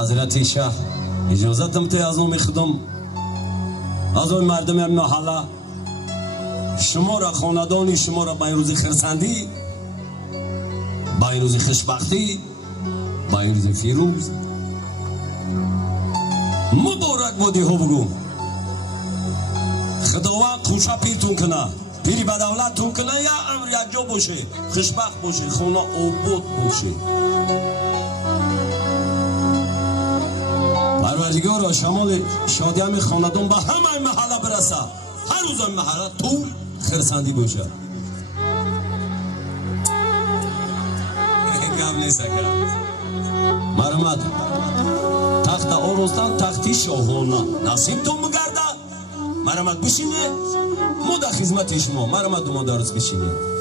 حضرت شه اجازتم ته از اون خودم از اون مردم هم نحالا شما را خاندانی شما را با این روز خرسندی با این روز خوشبختی با این روز فیروز مبارک بودی ها بگو خداوند خوشا پیرتون کنه پیری به دولتتون کنه یا امر یک جا باشه خوشبخت باشه خونه آباد باشه پروردگارا شمال شادی همه خاندان به همه محله برسه هر روز این محله تو خرسندی باشه گم نیست مرمد تخت آرستان تختی شاهانه نصیب تو مگرده مرمد بشینه ما در خدمت شما مرمد ما درست بشینه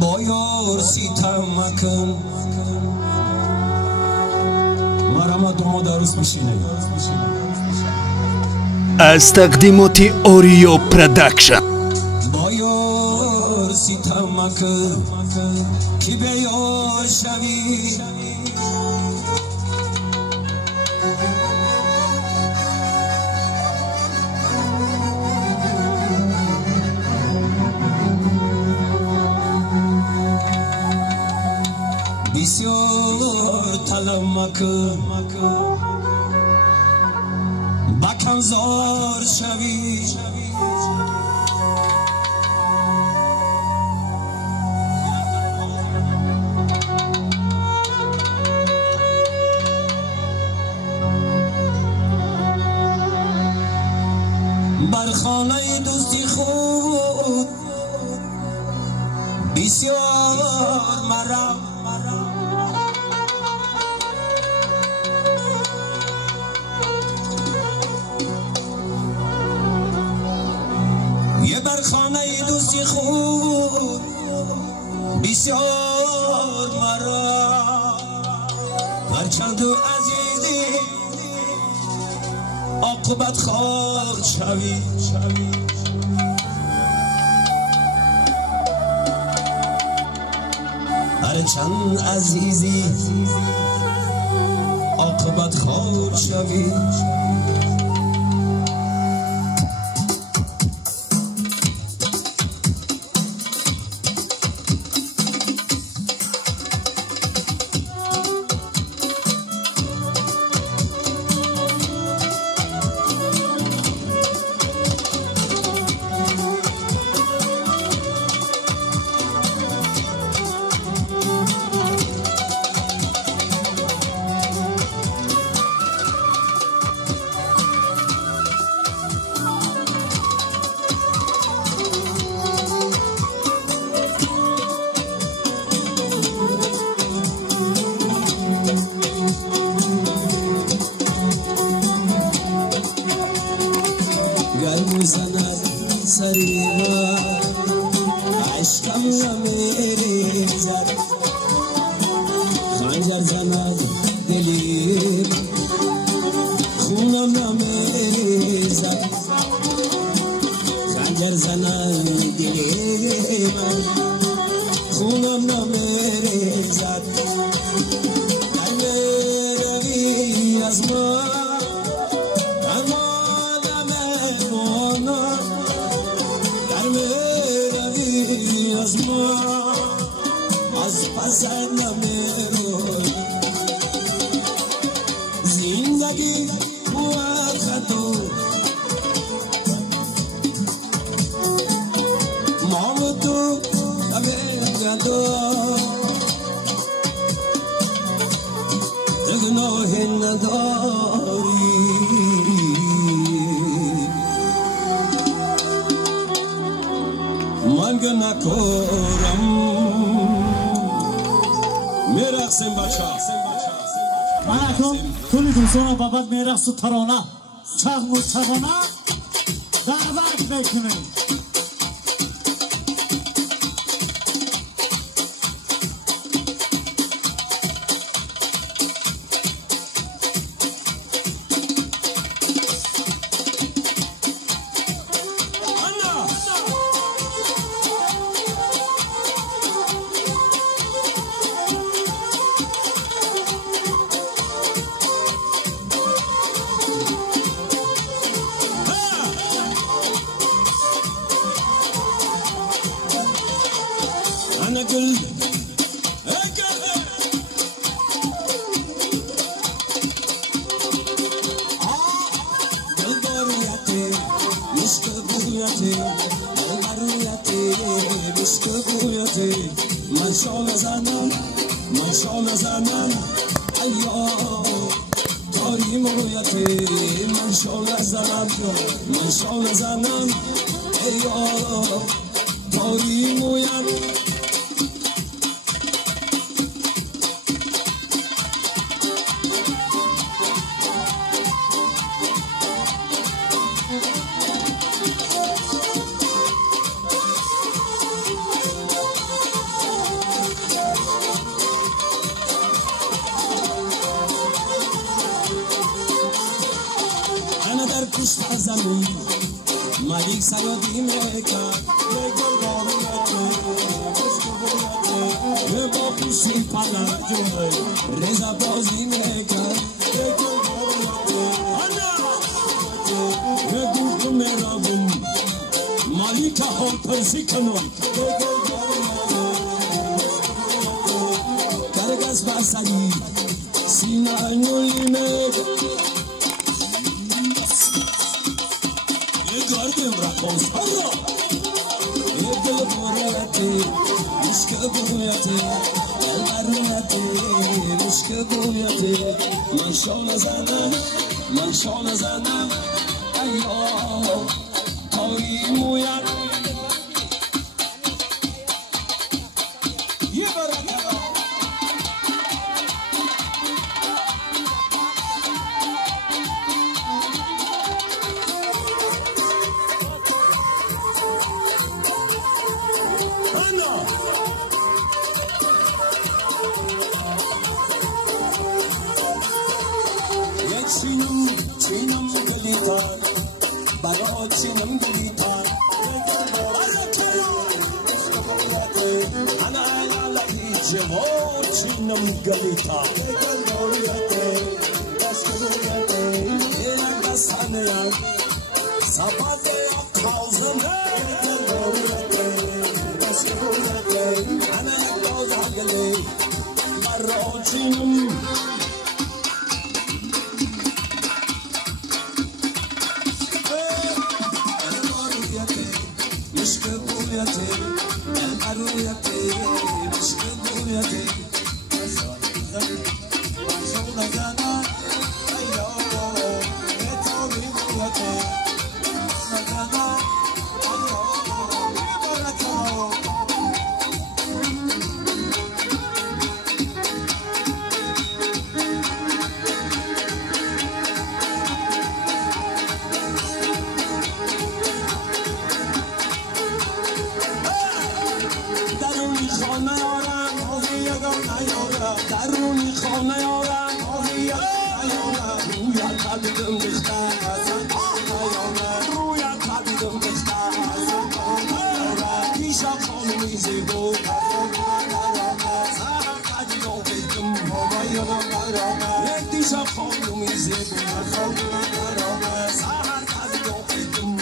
بایار سیتم مکن مرمد ما درست بشینه از تقدیمات اوریو پروداکشن بایار سیتم مکن کی بیار شوی بسیار طلب مکن بکن زار شوی بر خانه دوستی خود بسیار مرا یه بر خانه دوستی خود بسیار مرا هرچند عزیزی عاقبت خوار شوی هرچند عزیزی عاقبت خوار شوی عشقم نمیریزد خنجر زند دلیم خونم نمیریزد خنجر زند دلیم خونم نمیریزد روی از ما از پسندم زندگی موخدو مامتو امگدو گناه نداری من نکورم میرقصیم بچه من اکنون تولی دوستان بابت میرقص و ترانه چغم و چغانه دعوت بکنیم انا قل من زنم ایا تاری مویتی من شال زنم ایا تاری مویم ملیک سرادی میکرد با پوشی پلنگ رزا بازی میکرد گوشت میروم ملیک حال پرسی کنم کرگز بسری سینه اینوی میکرد Gördüm rakos Allah Yedil burayati Müşke burayati Elbariyati Müşke burayati Man şavla zanam Ayyo Tavim uyan چینم دلیتان برا چینم دلیتان انا علالی جمال چینم دلیتان ایران بسانه yak sabade kazanı انا کازگلی برا چینم درونی خانه یارم روی قلبم بختر روی قلبم بختر پیشا خانمی زیبا سهر قدیدم بیدم پیشا خانمی زیبا سهر قدیدم بیدم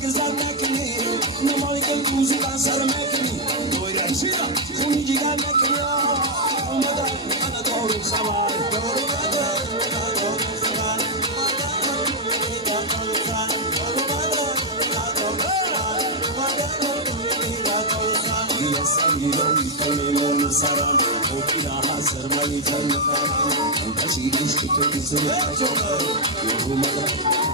که زن نکنی نمای دل کوزی من سر مکنی دوی رچیدم خونی جیگر نکنی اومدم من دارم خبر یه سری روی کنیم سرم خوبی حسر منی جنگم کشیدیش که تو بیزوی کجاقه اومدم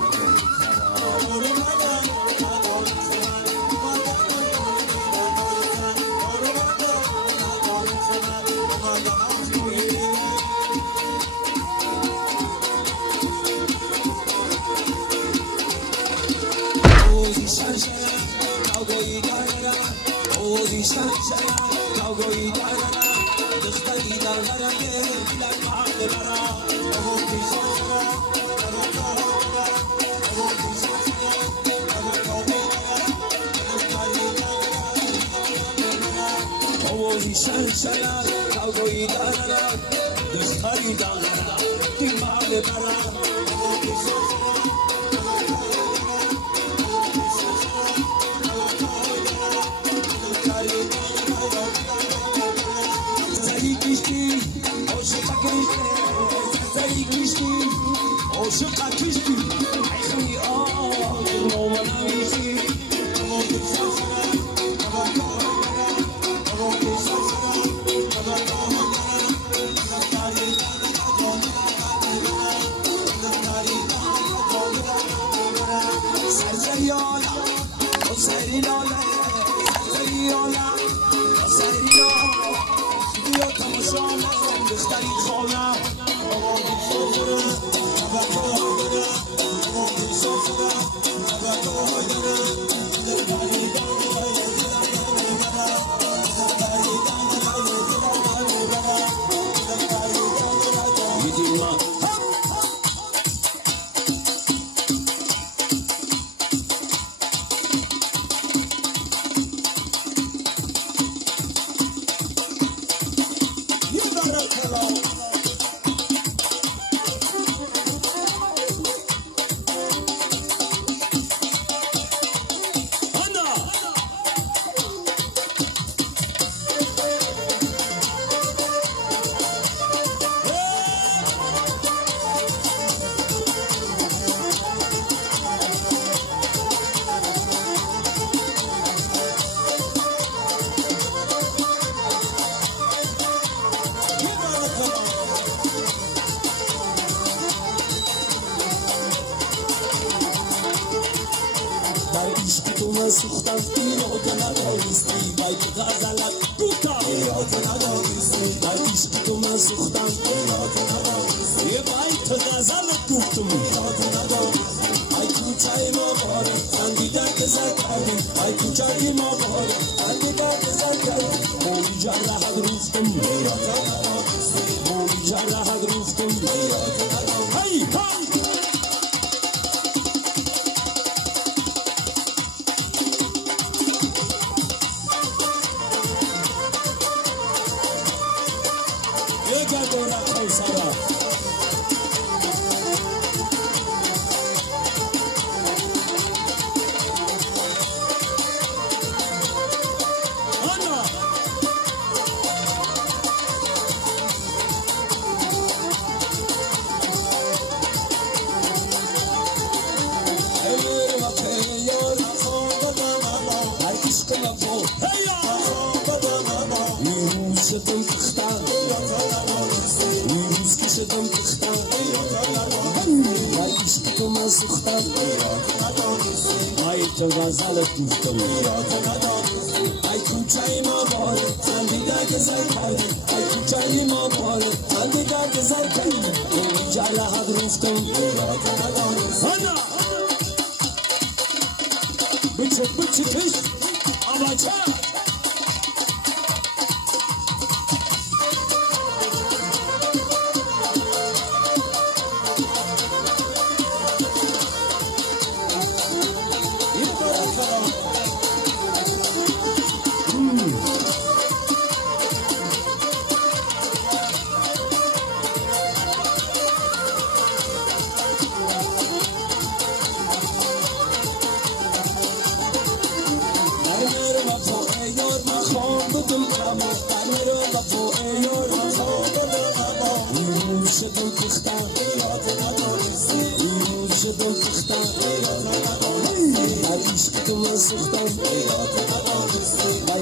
تو من سوختم ای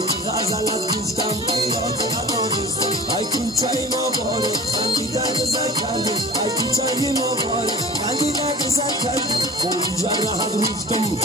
تو غزلت گفتم ای تو چای ما باره خندیدن گذر کردی ای تو چای ما باره خندیدن گذر کردی خون جرحت ریختم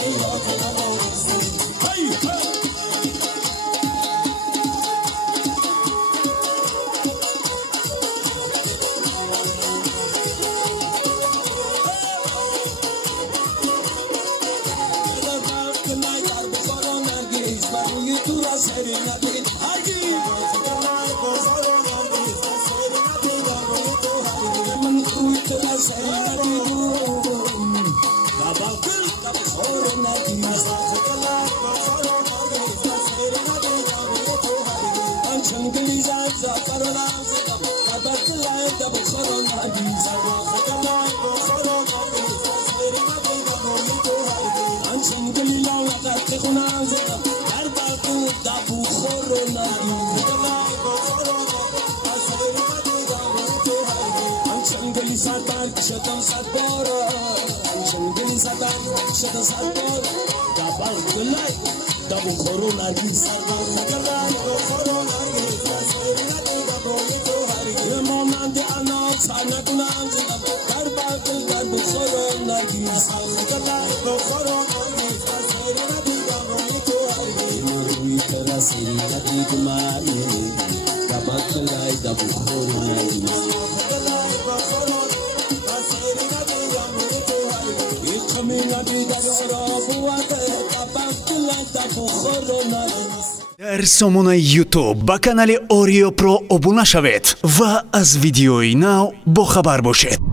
شدم صد بارا چندین شدم صد بارا دبل گلای دبو خورو نرگی سربار نگلای خورو نرگی سری ندیدم روی تو هرگی مامند انا سنگنان زدم در باقل در بخورو نرگی نگلای خورو نرگی سری ندیدم روی تو هرگی روی ترا سری ندیدم آیی دبل گلای دبو خورو نرگی дар сомонаи ютуб ба канали Oreo Pro обуна шавед ва аз видеои нав бохабар бошед.